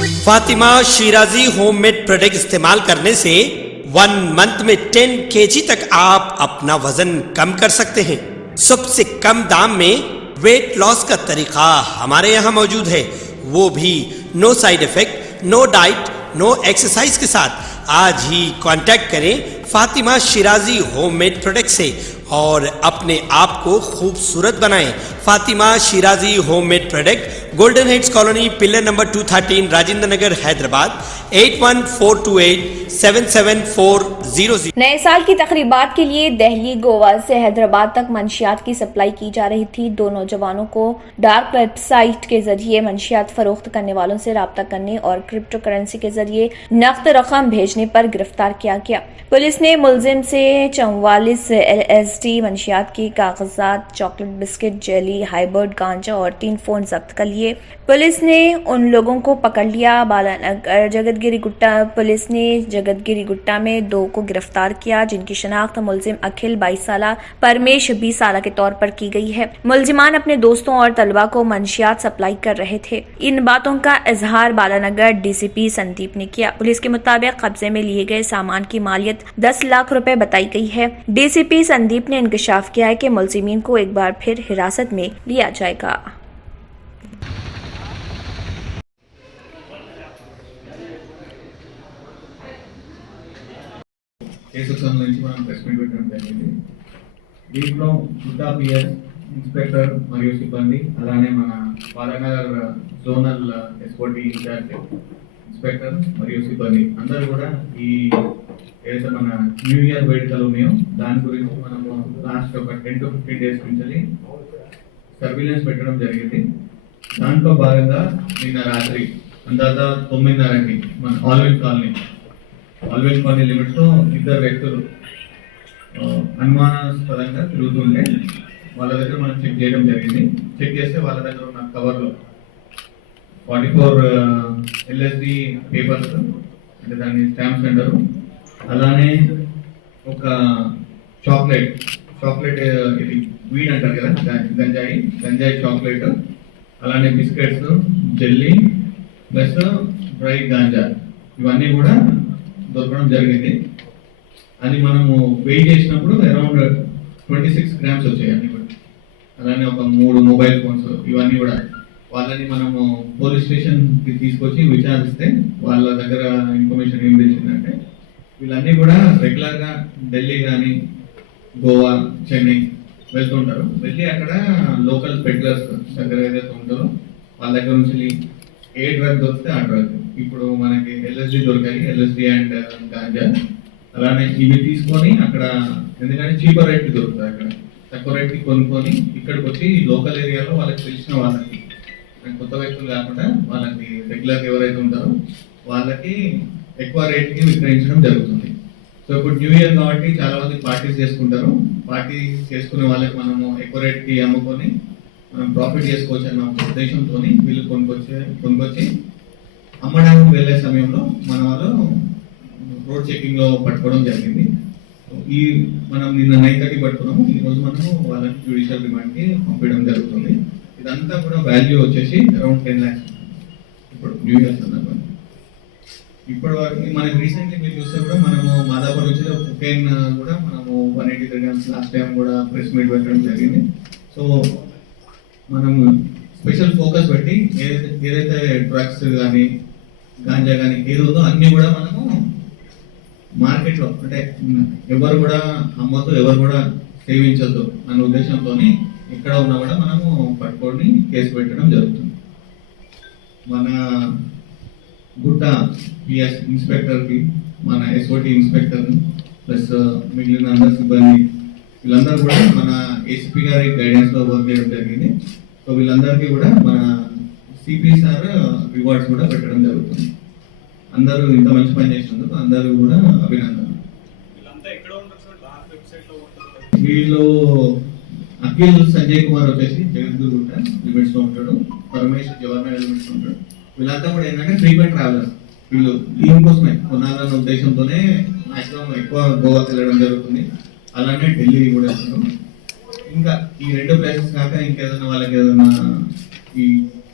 Fatima Shirazi homemade product इस्तेमाल करने से 1 मंथ में 10 kg तक आप अपना वजन कम कर सकते हैं। सबसे कम दाम में वेट लॉस का तरीका हमारे यहाँ मौजूद है, वो भी no side effect, no diet, no exercise के साथ। आज ही कांटेक्ट करें फातिमा शिराजी होममेड प्रोडक्ट से और अपने आप को खूबसूरत बनाएं। Fatima Shirazi homemade product, golden heads colony, pillar number 213, Rajendra Nagar, Hyderabad 8142877400। नए साल की तकरीबात के लिए दिल्ली, गोवा से हैदराबाद तक मंशियात की सप्लाई की जा रही थी। दो नौजवानों को डार्क वेबसाइट के जरिए मंशियात फरोख्त करने वालों से राब्ता करने और क्रिप्टो करेंसी के जरिए नकद रकम भेजने पर गिरफ्तार किया गया। पुलिस ने मुलजिम से 44 LSD मंशियात की कागजात, चॉकलेट, बिस्किट, जेली, हाइब्रिड गांजा और 3 फोन जब्त कर लिए। पुलिस ने उन लोगों को पकड़ लिया। बालानगर जगतगिरी गुट्टा पुलिस ने जगतगिरी गुट्टा में 2 को गिरफ्तार किया, जिनकी शनाख्त मुलजिम अखिल 22 साल, परमेश 20 साल के तौर पर की गई है। मुलजिमान अपने दोस्तों और तलबा को मंशियात सप्लाई कर रहे थे। इन बातों का इजहार बालानगर DCP संदीप ने किया। पुलिस के मुताबिक कब्जे में लिए गए सामान की मालियत 10 लाख रुपए बताई गई है। DCP संदीप ने इंकशाफ किया है कि मुलजिमीन को एक बार फिर हिरासत में लिया जाएगा। కేసుకు సంబంధించి మనం ప్రెస్ మీట్ పెట్టడం జరిగింది. దీంట్లో గుట్టా పిఎస్ ఇన్స్పెక్టర్ మరియు సిబ్బంది, అలానే మన Balanagar zonal SOT incharge inspector మరియు సిబ్బంది అందరూ కూడా ఈ ఏదైతే మన న్యూ ఇయర్ వేడుకలు ఉన్నాయో దాని గురించి మనము లాస్ట్ ఒక 10 to 15 డేస్ నుంచి సర్విలెన్స్ పెట్టడం జరిగింది. దాంట్లో భాగంగా నిన్న రాత్రి అందాజా 9:30కి మన ఆల్విన్ కాలనీ లిమిట్స్ లో 2 వ్యక్తులు అనుమానాస్పదంగా తిరుగుతుంటే వాళ్ళ దగ్గర మనం చెక్ చేయడం జరిగింది. చెక్ చేస్తే వాళ్ళ దగ్గర ఉన్న కవర్లో 44 LSD పేపర్స్, అంటే దాన్ని స్టాంప్స్ అంటారు, అలానే ఒక చాక్లెట్ ఇది వీడ్ అంటారు కదా, గంజాయి చాక్లెట్, అలానే biscuits, jelly plus dry ganja, ఇవన్నీ కూడా దొరకడం జరిగింది. అది మనము వెయిట్ చేసినప్పుడు అరౌండ్ 26 grams వచ్చాయి అన్ని కూడా. అలానే ఒక 3 మొబైల్ ఫోన్స్, ఇవన్నీ కూడా వాళ్ళని మనము పోలీస్ స్టేషన్కి తీసుకొచ్చి విచారిస్తే వాళ్ళ దగ్గర ఇన్ఫర్మేషన్ ఏం తెలిసిందంటే వీళ్ళన్నీ కూడా రెగ్యులర్గా ఢిల్లీ కానీ గోవా, చెన్నై వెళ్తుంటారు. వెళ్ళి అక్కడ లోకల్ పెడ్లర్స్ దగ్గర ఏదైతే ఉంటారో వాళ్ళ దగ్గర నుంచి ఏ డ్రగ్ దొరికితే ఆ డ్రగ్, ఇప్పుడు మనకి LSD దొరికాయి, LSD అండ్ గాంజా, అలానే ఇవి తీసుకొని అక్కడ, ఎందుకంటే చీపర్ రేట్కి దొరుకుతాయి, అక్కడ తక్కువ రేట్కి కొనుక్కొని ఇక్కడికి వచ్చి లోకల్ ఏరియాలో వాళ్ళకి తెలిసిన వాళ్ళకి, కొత్త వ్యక్తులు కాకుండా వాళ్ళకి రెగ్యులర్ ఎవరైతే ఉంటారో వాళ్ళకి ఎక్కువ రేట్కి విక్రయించడం జరుగుతుంది. సో ఇప్పుడు న్యూ ఇయర్ కాబట్టి చాలా మంది పార్టీస్ చేసుకుంటారు. పార్టీస్ చేసుకునే వాళ్ళకి మనము ఎక్కువ రేట్కి అమ్ముకొని మనం ప్రాఫిట్ చేసుకోవచ్చు అన్న ఉద్దేశంతో వీళ్ళు కొనుక్కొచ్చి అమ్మడానికి వెళ్ళే సమయంలో మన వాళ్ళు రోడ్ చెకింగ్ లో పట్టుకోవడం జరిగింది. ఈ మనం నిన్న 9:30 పట్టుకున్నాము. ఈ రోజు మనము వాళ్ళని జ్యుడిషియల్ రిమాండ్ కి పంపించడం జరుగుతుంది. ఇదంతా కూడా వాల్యూ వచ్చేసి అరౌండ్ 10 lakhs. ఇప్పుడు న్యూ ఇయర్ సందర్భంగా ఇప్పుడు మనకి రీసెంట్లీ మీరు చూస్తే కూడా మనము మాదాపూర్ నుంచి కొకైన్ కూడా మనము 183 grams లాస్ట్ టైం కూడా ప్రెస్ మీట్ పెట్టడం జరిగింది. సో మనము స్పెషల్ ఫోకస్ పెట్టి ఏదైతే డ్రగ్స్ కానీ గాంజా కానీ ఏది ఉందో అన్ని కూడా మనము మార్కెట్లో, అంటే ఎవరు కూడా అమ్మొద్దు, ఎవరు కూడా సేవించొద్దు అన్న ఉద్దేశంతో ఎక్కడ ఉన్నా కూడా మనము పట్టుకొని కేసు పెట్టడం జరుగుతుంది. మన గుట్ట PS ఇన్స్పెక్టర్కి, మన SOT ఇన్స్పెక్టర్ ప్లస్ మిగిలిన అందరు సిబ్బంది, వీళ్ళందరూ కూడా మన ACP గారి గైడెన్స్ లో వర్క్ చేయడం జరిగింది. సో వీళ్ళందరికీ కూడా మన CP సార్ రివార్డ్స్ కూడా పెట్టడం జరుగుతుంది. అందరూ ఇంత మంచి పని చేసినందుకు అందరూ కూడా అభినందనలు. వీళ్ళు అఖిల్ సంజయ్ కుమార్ వచ్చేసి జగద్గిరి గుట్ట లిమిట్స్ లో ఉంటాడు, పరమేష్ జవహర్నగర్ లిమిట్స్ లో ఉంటాడు. వీళ్ళంతా కూడా ఏంటంటే ఫ్రీక్వెంట్ ట్రావెలర్స్. వీళ్ళు దీనికోసమే కొనాలన్న ఉద్దేశంతోనే మాక్సిమం ఎక్కువ గోవాకి వెళ్ళడం జరుగుతుంది, అలానే ఢిల్లీ కూడా వెళ్తున్నాం. ఇంకా ఈ 2 ప్లేసెస్ కాక ఇంకేదైనా వాళ్ళకి ఏదైనా ఈ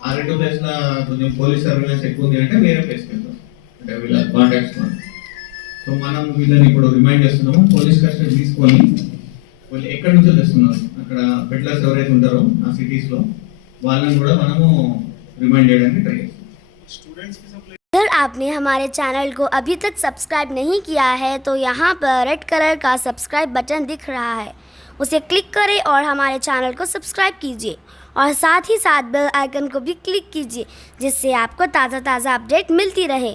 ఆ 2 ప్లేస్ల కొంచెం పోలీస్ సర్వేలెన్స్ ఎక్కువ ఉంది అంటే వేరే తీసుకెళ్తాం అంటే వీళ్ళ కాంటాక్ట్స్ సో మనం వీళ్ళని ఇప్పుడు రిమైండ్ చేస్తున్నాము పోలీస్ కస్టడీ తీసుకొని వాళ్ళు ఎక్కడి నుంచో తెస్తున్నారు అక్కడ పెడ్లర్స్ ఎవరైతే ఉంటారో ఆ సిటీస్లో వాళ్ళని కూడా మనము రిమైండ్ చేయడానికి ట్రై చేస్తాం. अगर आपने हमारे चैनल को अभी तक सब्सक्राइब नहीं किया है तो यहाँ पर रेड कलर का सब्सक्राइब बटन दिख रहा है, उसे क्लिक करें और हमारे चैनल को सब्सक्राइब कीजिए और साथ ही साथ बेल आइकन को भी क्लिक कीजिए जिससे आपको ताज़ा अपडेट मिलती रहे.